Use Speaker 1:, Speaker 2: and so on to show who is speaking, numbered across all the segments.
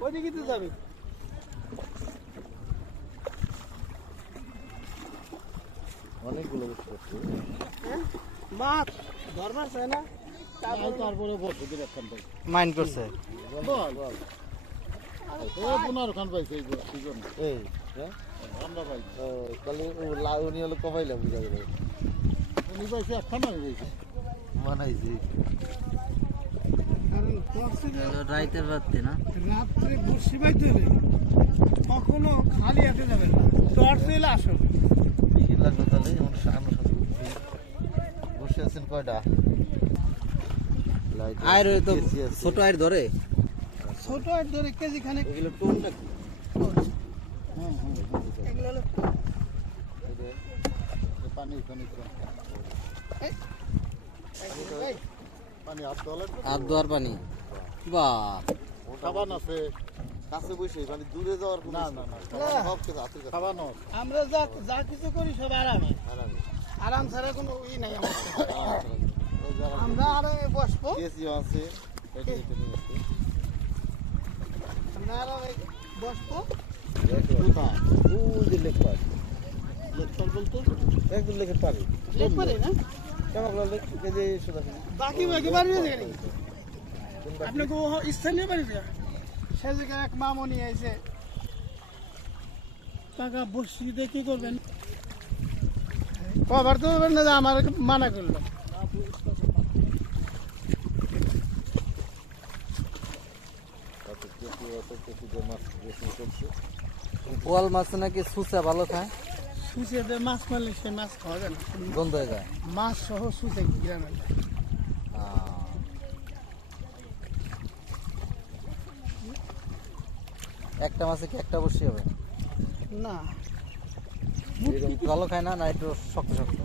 Speaker 1: ওইদিকে তো যাবে।
Speaker 2: অনেকগুলো বুঝতে পারছি
Speaker 1: হ্যাঁ? মাছ ধরবার চাই না?
Speaker 2: তারপরে বসে দিলে খান পাই
Speaker 3: মাইন্ড করছে।
Speaker 2: বল বল। ও খান পাইছে এই সিজন
Speaker 3: এই হ্যাঁ?
Speaker 2: আমরা পাই
Speaker 3: তাহলে লা- উনি হলো কমাইলাম বুঝা গেল।
Speaker 2: উনি পাইছে একখান আমি পাইছি।
Speaker 3: বানাইছি। রাইতের রাত্রে না?
Speaker 1: রাত্রে বসে পাইতে হবে কখনো খালি হাতে যাবেন না। টর্চ এলে আসো।
Speaker 3: কি তাহলে বসে আছেন কয়টা?
Speaker 4: ওই তো ছোট আয়ের ধরে?
Speaker 1: ছোট আর ধরে কেজি খানে
Speaker 4: এগুলো টোনটা
Speaker 1: এগুলো হলো
Speaker 2: পানি পানি
Speaker 4: আর দোয়ার পানি? বাহ।
Speaker 2: খাবান আছে।
Speaker 3: কাছে বসে মানে দূরে যাওয়ার কোনো
Speaker 2: না, না, না।
Speaker 3: সব কিছু হাতের কাছে।
Speaker 2: খাবান
Speaker 1: আমরা যা যা কিছু করি সব আরামে।
Speaker 3: আরামে।
Speaker 1: আরাম ছাড়া কোনো ই নাই আমার। আমরা আরামে বসবো।
Speaker 3: এসিও আছে।
Speaker 1: আমরা আরামে বসবো।
Speaker 3: দেখো,
Speaker 2: কোথায়?
Speaker 3: ওই যে লেকপাট।
Speaker 2: লেকচার বলতে?
Speaker 3: একদম লেকের পাড়ে।
Speaker 1: লেখ পারে না?
Speaker 3: চমকলা লেক, এই যে সোজাসুজি।
Speaker 1: বাকি বাকি বাড়ি গেলে
Speaker 3: কোনটা?
Speaker 1: আপনাকে স্থানীয় বাড়ি সে জায়গায় এক মামনি আছে কাকা বসি দিয়ে কি করবেন কভার তো না আমার মানা করল।
Speaker 4: বোয়াল মাছ নাকি সুচা ভালো খায়
Speaker 1: সুসেতে মাছ মারলে সে মাছ খাওয়া যায় না।
Speaker 4: গন্ধ হয়ে যায়।
Speaker 1: মাছ সহ সুসে গ্রামে
Speaker 4: একটা মাছে কি একটা বসি হবে?
Speaker 1: না।
Speaker 4: ভালো খায় না না একটু শক্ত শক্ত?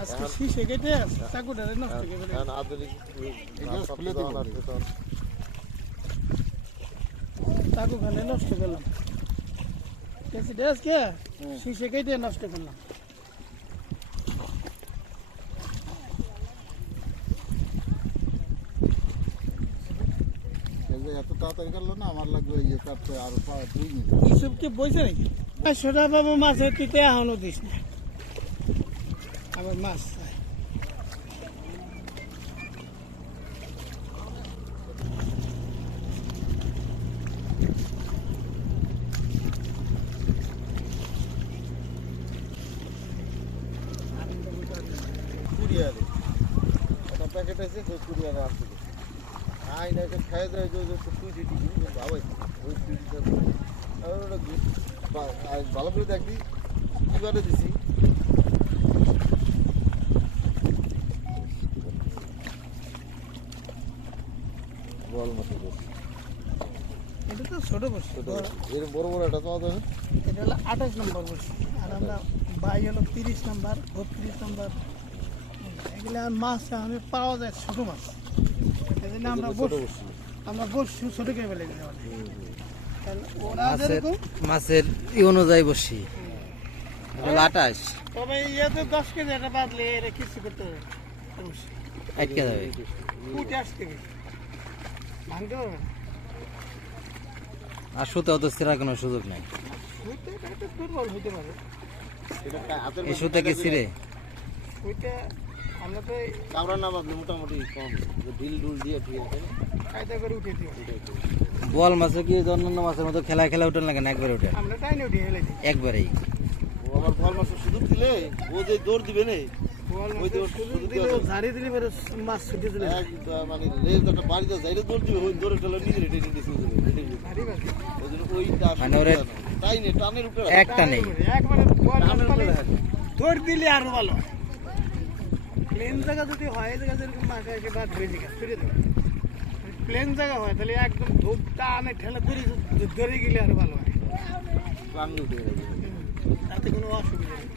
Speaker 1: আজকে কেটে চাকুটারে নষ্ট করে ফেলে।
Speaker 2: খুলে
Speaker 1: চাকু খানে নষ্ট করলাম। কেসিটা আজকে শিশে কেটে নষ্ট করলাম
Speaker 2: এত তাড়াতাড়ি করল না আমার লাগবে এই যে কাটতে আরও পা- দুই মিনিট।
Speaker 1: ইসব কি বইছে নাকি? সোজা বাবু মাছ তুই এখনও দিস না। আবার মাছ চাই।
Speaker 3: কুরিয়ারে একটা প্যাকেট আছে সেই কুরিয়ারে আসছে আই না এটা খাই দেয় যে যে টুইটি টিকি ভাবাই ওই টুইটিটা আর ওটা গি- বা- আর ভালো করে দেখবি কিবারে দিছি? বল মতো বসে
Speaker 1: এটা তো ছোট বসি
Speaker 3: এর বড় বড় একটা পাওয়া
Speaker 1: এটা হলো আঠাশ নম্বর বসি আর আমরা বাই হলো তিরিশ নম্বর বত্রিশ নম্বর। এগুলো আর মাছ আমি পাওয়া যায় ছোট মাছ। এই জন্য আমরা
Speaker 3: বসছি
Speaker 1: আমরা বসছি ছোট ফেলে
Speaker 4: মাছের ই অনুযায়ী বসি। আটাশ
Speaker 1: তবে ইয়েতে দশ কেজি এটা বাদলে এটা কিছু করতে হবে।
Speaker 4: আটকে যাবে
Speaker 1: আসতে ভাঙতে না।
Speaker 4: আর সুতেও তো ছিঁড়ার কোনো সুযোগ নেই।
Speaker 1: একটু
Speaker 4: এই সুতে কি ছিঁড়ে?
Speaker 1: আমরা তো এই
Speaker 3: কামড়া না বাঁধলে মোটামুটি কম। ঢিল ডুল দিয়ে ঠিক আছে
Speaker 1: কায়দা করে উঠে দিই
Speaker 4: বোয়াল মাছে কি অন্যান্য মাছের মতো খেলা খেলা উঠে লাগে না একবারে উঠে
Speaker 1: আমরা উঠে
Speaker 4: একবারেই।
Speaker 3: ও মাছের সুযোগ দিলে? ও যে দৌড় দিবে না?
Speaker 1: বল।
Speaker 3: একদম মানে দৌড়
Speaker 4: মানে
Speaker 3: তাই নেই টানের উপরে
Speaker 4: একটা নেই।
Speaker 1: একবারে বল
Speaker 3: টানের
Speaker 1: মাছ
Speaker 3: উপরে
Speaker 1: পালে
Speaker 3: রাখে।
Speaker 1: দৌড় দিলে আরও ভালো প্লেন জায়গা যদি হয় এই জায়গা যেরকম মাছ একে বাদ হয়ে যায় ছুটে দেবে। প্লেন জায়গা হয় তাহলে একদম ধূপ টানে ঠেলে ধরে ধরে গেলে আরও ভালো হয়। তাতে কোনো অসুবিধা নেই।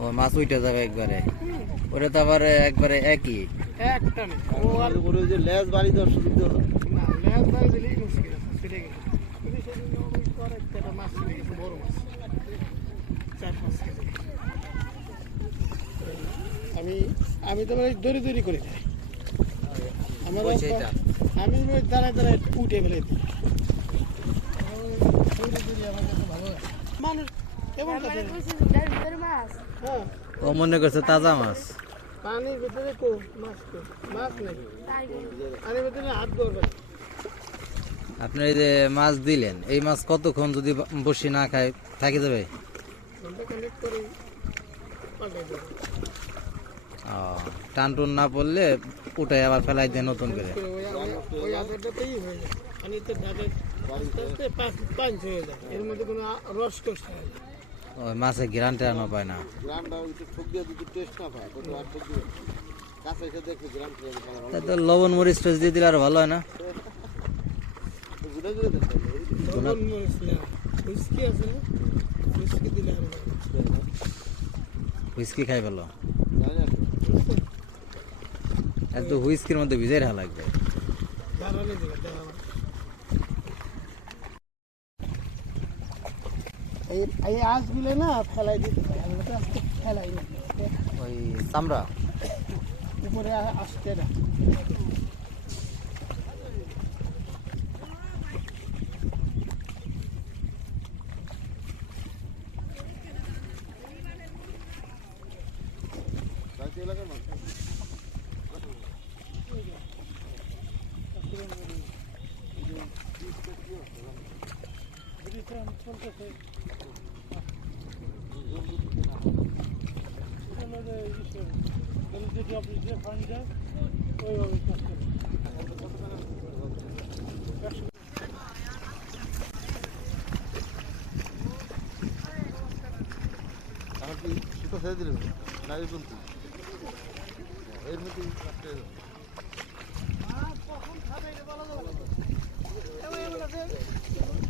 Speaker 4: ও মাছ উঠে যাবে একবারে। ওটা তো আবার একবারে একই।
Speaker 1: একটা ও আর
Speaker 3: ওই যে লেজ বাড়ি দেওয়ার সুযোগ না
Speaker 1: না লেজ বাড়ি দিলেই মুশকিল আছে ছুটে গেলে। কিন্তু সেদিন ওই করে একটা মাছ গেছে বড় মাছ। চার পাঁচ কেজি। আমি আমি তো মানে দড়ি দড়ি করে খাই। আমার। আমি দাঁড়ায় দাঁড়ায় উঠে ফেলে দিই। মানুষ কেমন হ্যাঁ।
Speaker 4: ও মনে করছে তাজা মাছ।
Speaker 1: পানির ভিতরে কো মাছ কো মাছ নেই। পানির ভিতরে হাত ধরবে
Speaker 4: আপনি এই যে মাছ দিলেন এই মাছ কতক্ষণ যদি বসি না খায় থাকি যাবে
Speaker 1: ঘণ্টা কানেক্ট করে পাল্টে দেবে
Speaker 4: ও, টান টুন না পড়লে উঠাই আবার ফেলাই দেয় নতুন করে
Speaker 1: হয়ে হয়ে হয়।
Speaker 4: মাছে গ্রান্টে আনো পায় না লবণ মরিচ টরিচ দিয়ে দিলে আর ভালো হয় না
Speaker 1: হুইস্কি
Speaker 4: খাই ভালো এত হুইস্কির মধ্যে ভিজে রাখা লাগবে।
Speaker 1: এই আঁশগুলো না ফেলাই দিতে আমরা তো আজকে ফেলাই
Speaker 4: ওই চামড়া।
Speaker 1: উপরে আসতে না
Speaker 3: বাকি এলাকার মানুষ আমার কি সুতো ছেড়ে দিলেন না এই বলতে এর মধ্যে রাখতে আপনার এলাকায় এই দিতে